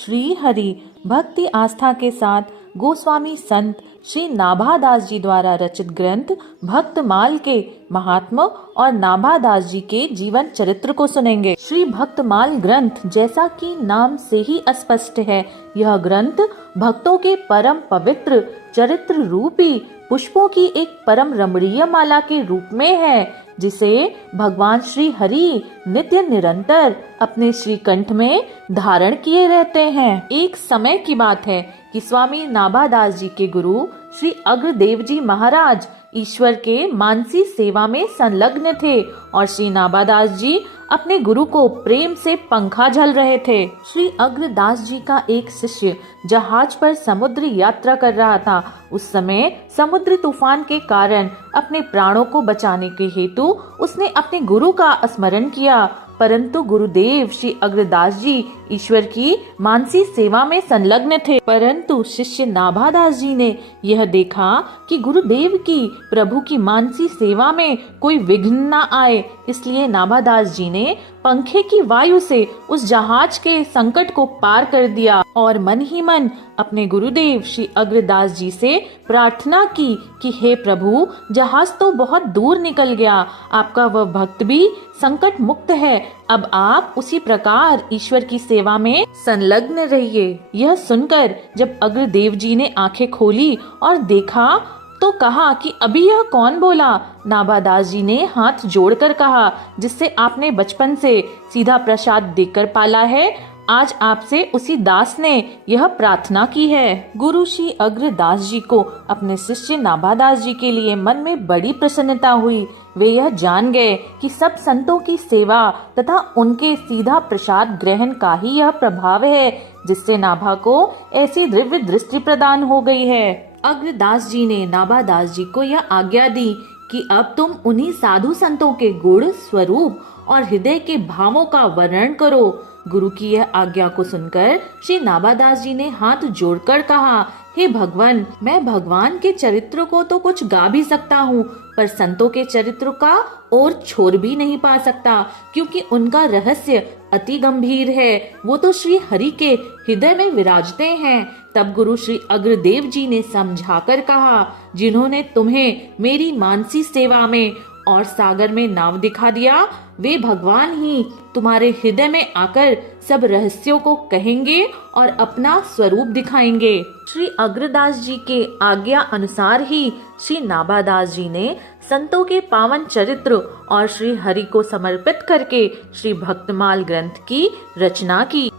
श्री हरि भक्ति आस्था के साथ गोस्वामी संत श्री नाभादास जी द्वारा रचित ग्रंथ भक्तमाल के महात्मा और नाभादास जी के जीवन चरित्र को सुनेंगे। श्री भक्तमाल ग्रंथ जैसा कि नाम से ही स्पष्ट है, यह ग्रंथ भक्तों के परम पवित्र चरित्र रूपी पुष्पों की एक परम रमणीय माला के रूप में है, जिसे भगवान श्री हरि नित्य निरंतर अपने श्री कंठ में धारण किए रहते हैं। एक समय की बात है कि स्वामी नाभादास जी के गुरु श्री अग्रदेव जी महाराज ईश्वर के मानसी सेवा में संलग्न थे और श्री नाभादास जी अपने गुरु को प्रेम से पंखा झल रहे थे। श्री अग्रदास जी का एक शिष्य जहाज पर समुद्र यात्रा कर रहा था। उस समय समुद्र तूफान के कारण अपने प्राणों को बचाने के हेतु उसने अपने गुरु का स्मरण किया, परंतु गुरुदेव श्री अग्रदास जी ईश्वर की मानसी सेवा में संलग्न थे। परंतु शिष्य नाभादास जी ने यह देखा कि गुरुदेव की प्रभु की मानसी सेवा में कोई विघ्न न आए, इसलिए नाभादास जी ने पंखे की वायु से उस जहाज के संकट को पार कर दिया और मन ही मन अपने गुरुदेव श्री अग्रदास जी से प्रार्थना की कि हे प्रभु, जहाज तो बहुत दूर निकल गया, आपका वह भक्त भी संकट मुक्त है, अब आप उसी प्रकार ईश्वर की सेवा में संलग्न रहिए। यह सुनकर जब अग्रदेव जी ने आंखें खोली और देखा तो कहा कि अभी यह कौन बोला? नाभादास जी ने हाथ जोड़कर कहा, जिससे आपने बचपन से सीधा प्रसाद देकर पाला है, आज आपसे उसी दास ने यह प्रार्थना की है। गुरु श्री अग्रदास जी को अपने शिष्य नाभादास जी के लिए मन में बड़ी प्रसन्नता हुई। वे यह जान गए कि सब संतों की सेवा तथा उनके सीधा प्रसाद ग्रहण का ही यह प्रभाव है, जिससे नाभा को ऐसी दिव्य दृष्टि प्रदान हो गई है। अग्रदास जी ने नाभादास जी को यह आज्ञा दी कि अब तुम उन्हीं साधु संतों के गुण, स्वरूप और हृदय के भावों का वर्णन करो। गुरु की यह आज्ञा को सुनकर श्री नाभादास जी ने हाथ जोड़कर कहा, हे भगवान, मैं भगवान के चरित्र को तो कुछ गा भी सकता हूँ, पर संतों के चरित्र का और छोर भी नहीं पा सकता, क्योंकि उनका रहस्य अति गंभीर है। वो तो श्री हरि के हृदय में विराजते हैं। तब गुरु श्री अग्रदेव जी ने समझाकर कहा, जिन्होंने तुम्हें मेरी मानसी सेवा में और सागर में नाव दिखा दिया, वे भगवान ही तुम्हारे हृदय में आकर सब रहस्यों को कहेंगे और अपना स्वरूप दिखाएंगे। श्री अग्रदास जी के आज्ञा अनुसार ही श्री नाभादास जी ने संतों के पावन चरित्र और श्री हरि को समर्पित करके श्री भक्तमाल ग्रंथ की रचना की।